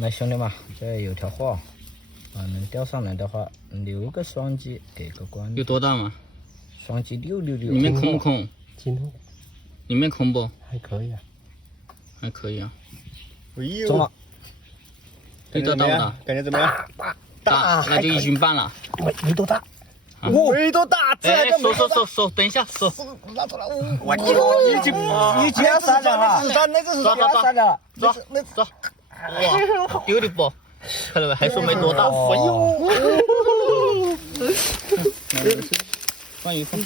那兄弟们，这有条货能钓上来的话，6个双击给个关注。有多大吗？双击666。里面空不空？金兔里面空不？还可以啊，还可以啊。哎呦，中了，这个大不大？感觉怎么样？大，那就1斤半了。没多大，没多大，哎，收，等一下，收。拿出来，我一斤3两了，那个是3两了，抓，哇，丢的不？看到没？还说没多大。哎呦，放一放。